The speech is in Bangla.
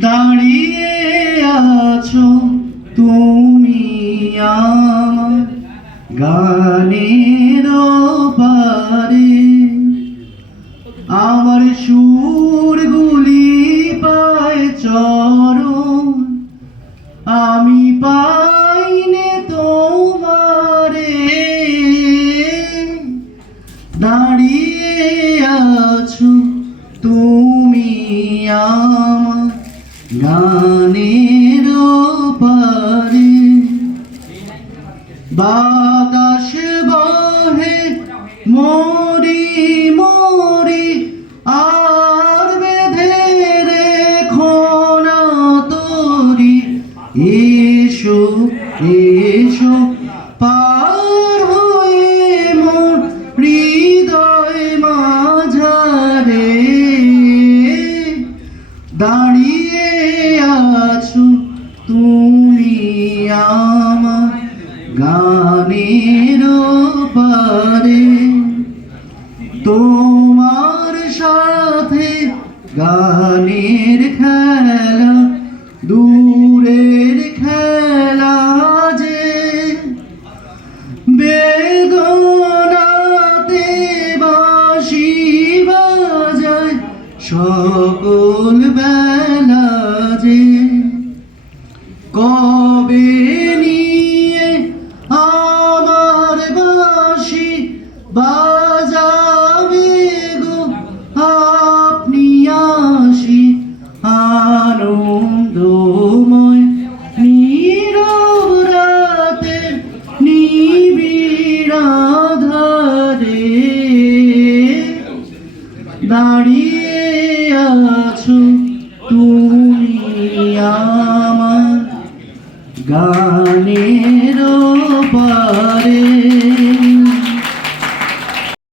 দাঁড়িয়ে আছো তুমি আমার গানের পারে আমার সুরগুলি পায় চরণ, আমি পাইনে তোমারে। দাঁড়িয়ে আছো তুমি আমার গানের পারে বাতাস বহে, মরি মরি, আর বেঁধে রেখো না তরি। এসো এসো, পার হয়ে মোর হৃদয় মাঝারে। দাঁড়িয়ে গানের পারে তোমার সাথে গানের খেলা, দূরের খেলা যে বেদনাতে বাঁশি বাজায় সকল বেলা যে কবে গানের পারে